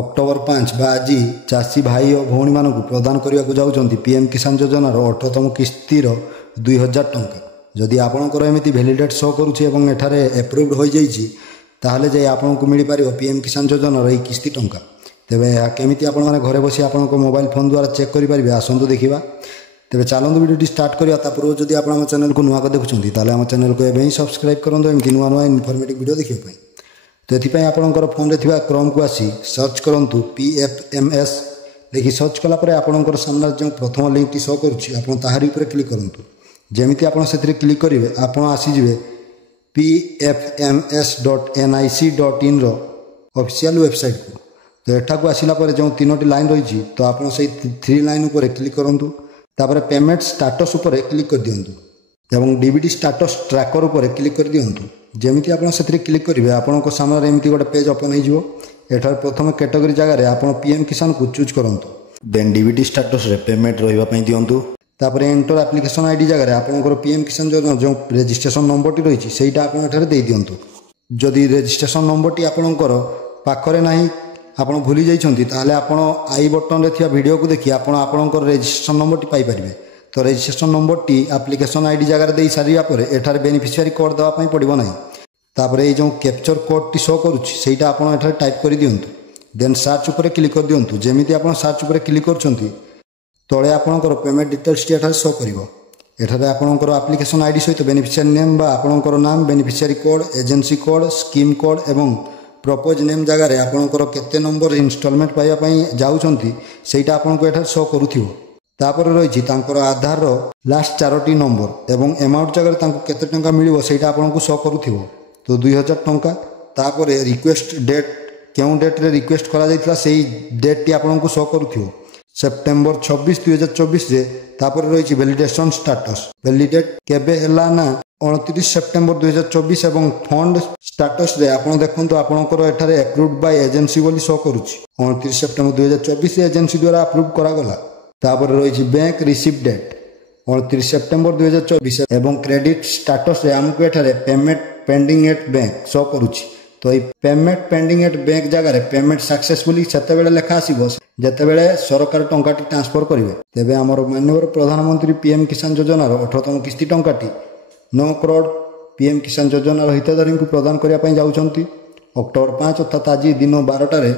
October 5 ବା ଆଜି ଚାଷୀ ଭାଇ ଓ ଭଉଣୀମାନଙ୍କୁ ପ୍ରଦାନ କରିବାକୁ ଯାଉଛନ୍ତି ପିଏମ୍ କିଷାନ ଯୋଜନାର 18ତମ କିସ୍ତିର 2000 ଟଙ୍କା। ଯଦି ଆପଣଙ୍କର ଏମିତି ଭ୍ୟାଲିଡେଟ୍ ଶୋ କରୁଛି ଏବଂ ଏଠାରେ ଆପ୍ରୁଭ୍ଡ ହୋଇଯାଇଛି ତାହେଲେ ଯାଇ ଆପଣଙ୍କୁ ମିଳିପାରିବ ପିଏମ୍ କିଷାନ ଯୋଜନାର ଏହି କିସ୍ତି ଟଙ୍କା। ତେବେ ଏହା କେମିତି ଆପଣମାନେ ଘରେ ବସି ଆପଣଙ୍କ ମୋବାଇଲ ଫୋନ୍ ଦ୍ୱାରା ଚେକ୍ କରିପାରିବେ ଆସନ୍ତୁ ଦେଖିବା। ତେବେ ଚାଲନ୍ତୁ ଭିଡ଼ିଓଟି ଷ୍ଟାର୍ଟ କରିବା। ତା ପୂର୍ବରୁ ଯଦି ଆପଣ ଆମ ଚ୍ୟାନେଲକୁ ନୂଆ ଦେଖୁଛନ୍ତି ତାହେଲେ ଆମ ଚ୍ୟାନେଲକୁ ଏବେ ହିଁ ସବସ୍କ୍ରାଇବ୍ କରନ୍ତୁ ଏମିତି ନୂଆ ନୂଆ ଇନଫର୍ମେଟିଭ୍ ଭିଡ଼ିଓ ଦେଖିବା ପାଇଁ। ତ ଏଥିପାଇଁ ଆପଣଙ୍କର ଫୋନ୍ରେ ଥିବା କ୍ରୋମ୍କୁ ଆସି ସର୍ଚ୍ଚ କରନ୍ତୁ PFMS ଲେଖି ସର୍ଚ୍ଚ କଲା ପରେ ଆପଣଙ୍କର ସାମ୍ନାରେ ଯେଉଁ ପ୍ରଥମ ଲିଙ୍କଟି ଶୋ କରୁଛି ଆପଣ ତାହାରି ଉପରେ କ୍ଲିକ୍ କରନ୍ତୁ। ଯେମିତି ଆପଣ ସେଥିରେ କ୍ଲିକ୍ କରିବେ ଆପଣ ଆସିଯିବେ pfms.nic.in ର ଅଫିସିଆଲ ୱେବସାଇଟ୍କୁ। ତ ଏଠାକୁ ଆସିଲା ପରେ ଯେଉଁ 3ଟି ଲାଇନ୍ ରହିଛି ତ ଆପଣ ସେଇ 3 ଲାଇନ୍ ଉପରେ କ୍ଲିକ୍ କରନ୍ତୁ। ତାପରେ ପେମେଣ୍ଟ ଷ୍ଟାଟସ୍ ଉପରେ କ୍ଲିକ୍ କରିଦିଅନ୍ତୁ ଏବଂ DBT ଷ୍ଟାଟସ୍ ଟ୍ରାକର ଉପରେ କ୍ଲିକ୍ କରିଦିଅନ୍ତୁ। ଯେମିତି ଆପଣ ସେଥିରେ କ୍ଲିକ୍ କରିବେ ଆପଣଙ୍କ ସାମ୍ନାରେ ଏମିତି ଗୋଟେ ପେଜ୍ ଓପନ୍ ହୋଇଯିବ। ଏଠାରେ ପ୍ରଥମେ କ୍ୟାଟେଗୋରୀ ଜାଗାରେ ଆପଣ ପିଏମ୍ କିଷାନକୁ ଚୁଜ୍ କରନ୍ତୁ। ଦେନ୍ DBT ଷ୍ଟାଟସ୍ରେ ପେମେଣ୍ଟ ରହିବା ପାଇଁ ଦିଅନ୍ତୁ। ତାପରେ ଏଣ୍ଟର ଆପ୍ଲିକେସନ୍ ଆଇଡି ଜାଗାରେ ଆପଣଙ୍କର ପିଏମ୍ କିଷାନ ଯୋଜନା ଯେଉଁ ରେଜିଷ୍ଟ୍ରେସନ୍ ନମ୍ବରଟି ରହିଛି ସେଇଟା ଆପଣ ଏଠାରେ ଦେଇଦିଅନ୍ତୁ। ଯଦି ରେଜିଷ୍ଟ୍ରେସନ୍ ନମ୍ବରଟି ଆପଣଙ୍କର ପାଖରେ ନାହିଁ ଆପଣ ଭୁଲି ଯାଇଛନ୍ତି ତାହେଲେ ଆପଣ ଆଇ ବଟନରେ ଥିବା ଭିଡ଼ିଓକୁ ଦେଖି ଆପଣ ଆପଣଙ୍କର ରେଜିଷ୍ଟ୍ରେସନ୍ ନମ୍ବରଟି ପାଇପାରିବେ। ତ ରେଜିଷ୍ଟ୍ରେସନ୍ ନମ୍ବରଟି ଆପ୍ଲିକେସନ୍ ଆଇଡି ଜାଗାରେ ଦେଇ ସାରିବା ପରେ ଏଠାରେ ବେନିଫିସିଆରୀ କୋଡ଼୍ ଦେବା ପାଇଁ ପଡ଼ିବ ନାହିଁ। ତାପରେ ଏଇ ଯେଉଁ କ୍ୟାପଚର କୋଡ଼୍ଟି ଶୋ କରୁଛି ସେଇଟା ଆପଣ ଏଠାରେ ଟାଇପ୍ କରିଦିଅନ୍ତୁ। ଦେନ୍ ସାର୍ଚ୍ଚ ଉପରେ କ୍ଲିକ୍ କରିଦିଅନ୍ତୁ। ଯେମିତି ଆପଣ ସାର୍ଚ୍ଚ ଉପରେ କ୍ଲିକ୍ କରୁଛନ୍ତି ତଳେ ଆପଣଙ୍କର ପେମେଣ୍ଟ ଡିଟେଲ୍ସଟି ଏଠାରେ ଶୋ କରିବ। ଏଠାରେ ଆପଣଙ୍କର ଆପ୍ଲିକେସନ୍ ଆଇଡି ସହିତ ବେନିଫିସିଆରୀ ନେମ୍ ବା ଆପଣଙ୍କର ନାମ, beneficiary code, agency code, scheme code ଏବଂ ପ୍ରପୋଜ ନେମ୍ ଜାଗାରେ ଆପଣଙ୍କର କେତେ ନମ୍ବର ଇନଷ୍ଟଲମେଣ୍ଟ ପାଇବା ପାଇଁ ଯାଉଛନ୍ତି ସେଇଟା ଆପଣଙ୍କୁ ଏଠାରେ ଶୋ କରୁଥିବ। ତାପରେ ରହିଛି ତାଙ୍କର ଆଧାରର ଲାଷ୍ଟ 4ଟି ନମ୍ବର ଏବଂ ଆମାଉଣ୍ଟ ଜାଗାରେ ତାଙ୍କୁ କେତେ ଟଙ୍କା ମିଳିବ ସେଇଟା ଆପଣଙ୍କୁ ଶୋ କରୁଥିବ। ତ 2000 ଟଙ୍କା। ତାପରେ ରିକ୍ୱେଷ୍ଟ ଡେଟ୍ କେଉଁ ଡେଟ୍ରେ ରିକ୍ୱେଷ୍ଟ କରାଯାଇଥିଲା ସେଇ ଡେଟ୍ଟି ଆପଣଙ୍କୁ ଶୋ କରୁଥିବ ସେପ୍ଟେମ୍ବର 26, 2024ରେ। ତାପରେ ରହିଛି ଭ୍ୟାଲିଡେସନ୍ ଷ୍ଟାଟସ୍। ଭ୍ୟାଲିଡେଟ୍ କେବେ ହେଲା ନା 29 ସେପ୍ଟେମ୍ବର 2024 ଏବଂ ଫଣ୍ଡ ଷ୍ଟାଟସ୍ରେ ଆପଣ ଦେଖନ୍ତୁ ଆପଣଙ୍କର ଏଠାରେ ଆପ୍ରୁଭ୍ଡ ବାଇ ଏଜେନ୍ସି ବୋଲି ଶୋ କରୁଛି। 29 ସେପ୍ଟେମ୍ବର 2024 ଏଜେନ୍ସି ଦ୍ୱାରା ଆପ୍ରୁଭ୍ କରାଗଲା। ତାପରେ ରହିଛି ବ୍ୟାଙ୍କ ରିସିଭ୍ ଡେଟ୍ 29 ସେପ୍ଟେମ୍ବର 2024 ଏବଂ କ୍ରେଡିଟ୍ ଷ୍ଟାଟସ୍ରେ ଆମକୁ ଏଠାରେ payment pending at bank show କରୁଛି। ତ ଏଇ ପେମେଣ୍ଟ ପେଣ୍ଡିଂ ଏଟ୍ ବ୍ୟାଙ୍କ ଜାଗାରେ ପେମେଣ୍ଟ ସକ୍ସେସଫୁଲି ସେତେବେଳେ ଲେଖା ଆସିବ ଯେତେବେଳେ ସରକାର ଟଙ୍କାଟି ଟ୍ରାନ୍ସଫର କରିବେ। ତେବେ ଆମର ମାନ୍ୟବର ପ୍ରଧାନମନ୍ତ୍ରୀ ପିଏମ୍ କିଷାନ ଯୋଜନାର 18ତମ କିସ୍ତି ଟଙ୍କାଟି 9 କରୋଡ଼ ପିଏମ୍ କିଷାନ ଯୋଜନାର ହିତାଧିକାରୀଙ୍କୁ ପ୍ରଦାନ କରିବା ପାଇଁ ଯାଉଛନ୍ତି। ଅକ୍ଟୋବର 5 ଅର୍ଥାତ୍ ଆଜି ଦିନ 12ଟାରେ